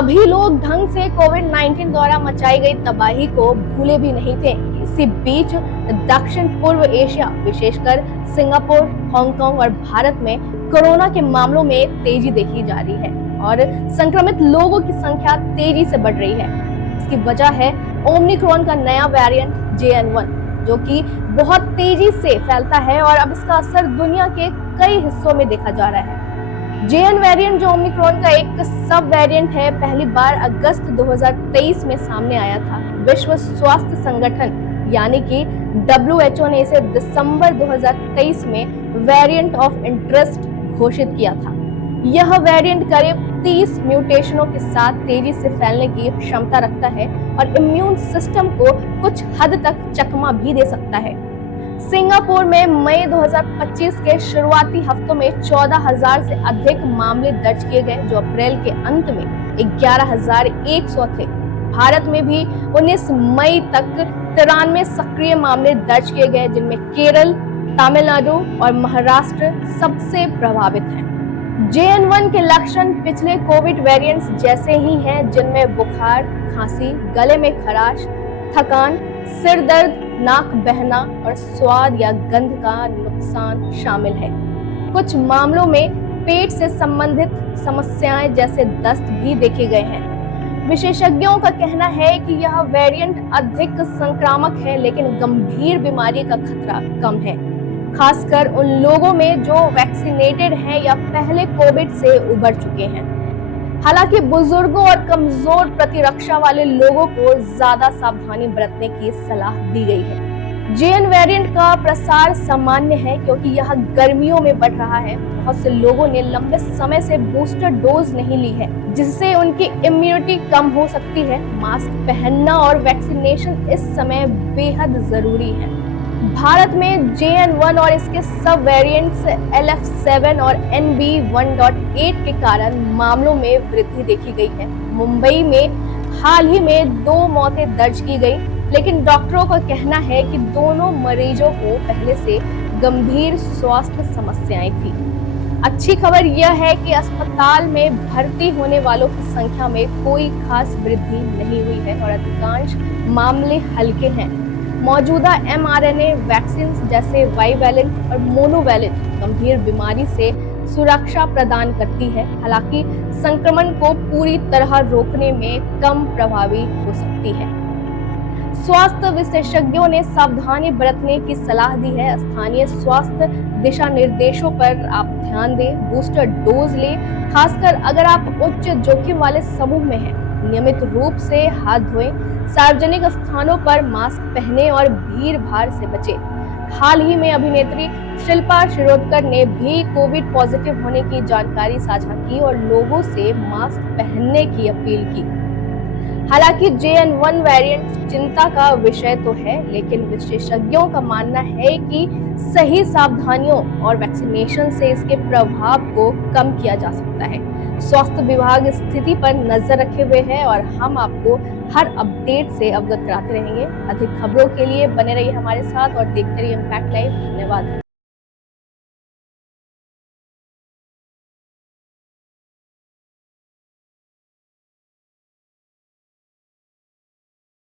अभी लोग ढंग से कोविड-19 द्वारा मचाई गई तबाही को भूले भी नहीं थे। इसी बीच दक्षिण पूर्व एशिया, विशेषकर सिंगापुर, हांगकांग और भारत में कोरोना के मामलों में तेजी देखी जा रही है और संक्रमित लोगों की संख्या तेजी से बढ़ रही है। इसकी वजह है ओमिक्रॉन का नया वेरिएंट JN1, जो कि बहुत तेजी से फैलता है और अब इसका असर दुनिया के कई हिस्सों में देखा जा रहा है। JN वेरिएंट, जो ओमिक्रॉन का एक सब वेरिएंट है, पहली बार अगस्त 2023 में सामने आया था। विश्व स्वास्थ्य संगठन यानी कि WHO ने इसे दिसंबर 2023 में वेरिएंट ऑफ इंटरेस्ट घोषित किया था। यह वेरिएंट करीब 30 म्यूटेशनों के साथ तेजी से फैलने की क्षमता रखता है और इम्यून सिस्टम को कुछ हद तक चकमा भी दे सकता है। सिंगापुर में मई 2025 के शुरुआती हफ्तों में 14,000 से अधिक मामले दर्ज किए गए, जो अप्रैल के अंत में 11,100 थे। भारत में भी 19 मई तक 93 सक्रिय मामले दर्ज किए गए, जिनमें केरल, तमिलनाडु और महाराष्ट्र सबसे प्रभावित हैं। JN1 के लक्षण पिछले कोविड वेरिएंट्स जैसे ही हैं, जिनमें बुखार, खांसी, गले में खराश, थकान, सिर दर्द, नाक बहना और स्वाद या गंध का नुकसान शामिल है। कुछ मामलों में पेट से संबंधित समस्याएं जैसे दस्त भी देखे गए हैं। विशेषज्ञों का कहना है कि यह वेरिएंट अधिक संक्रामक है, लेकिन गंभीर बीमारी का खतरा कम है, खासकर उन लोगों में जो वैक्सीनेटेड हैं या पहले कोविड से उबर चुके हैं। हालांकि बुजुर्गों और कमजोर प्रतिरक्षा वाले लोगों को ज्यादा सावधानी बरतने की सलाह दी गई है। JN वेरिएंट का प्रसार सामान्य है क्योंकि यह गर्मियों में बढ़ रहा है। बहुत से लोगों ने लंबे समय से बूस्टर डोज नहीं ली है, जिससे उनकी इम्यूनिटी कम हो सकती है। मास्क पहनना और वैक्सीनेशन इस समय बेहद जरूरी है। भारत में JN1 और इसके सब वेरिएंट्स LF7 और NB1.8 के कारण मामलों में वृद्धि देखी गई है। मुंबई में हाल ही में 2 मौतें दर्ज की गई, लेकिन डॉक्टरों का कहना है कि दोनों मरीजों को पहले से गंभीर स्वास्थ्य समस्याएं थी। अच्छी खबर यह है कि अस्पताल में भर्ती होने वालों की संख्या में कोई खास वृद्धि नहीं हुई है और अधिकांश मामले हल्के हैं। मौजूदा mRNA वैक्सीन जैसे बाइवैलेंट और मोनोवैलेंट गंभीर बीमारी से सुरक्षा प्रदान करती है, हालांकि संक्रमण को पूरी तरह रोकने में कम प्रभावी हो सकती है। स्वास्थ्य विशेषज्ञों ने सावधानी बरतने की सलाह दी है। स्थानीय स्वास्थ्य दिशा निर्देशों पर आप ध्यान दें, बूस्टर डोज लें, खासकर अगर आप उच्च जोखिम वाले समूह में हैं। नियमित रूप से हाथ धोएं, सार्वजनिक स्थानों पर मास्क पहने और भीड़ भाड़ से बचें। हाल ही में अभिनेत्री शिल्पा शिरोडकर ने भी कोविड पॉजिटिव होने की जानकारी साझा की और लोगों से मास्क पहनने की अपील की। हालांकि JN1 वेरिएंट चिंता का विषय तो है, लेकिन विशेषज्ञों का मानना है कि सही सावधानियों और वैक्सीनेशन से इसके प्रभाव को कम किया जा सकता है। स्वास्थ्य विभाग स्थिति पर नजर रखे हुए है और हम आपको हर अपडेट से अवगत कराते रहेंगे। अधिक खबरों के लिए बने रहिए हमारे साथ और देखते रहिए इम्पैक्ट लाइव। धन्यवाद।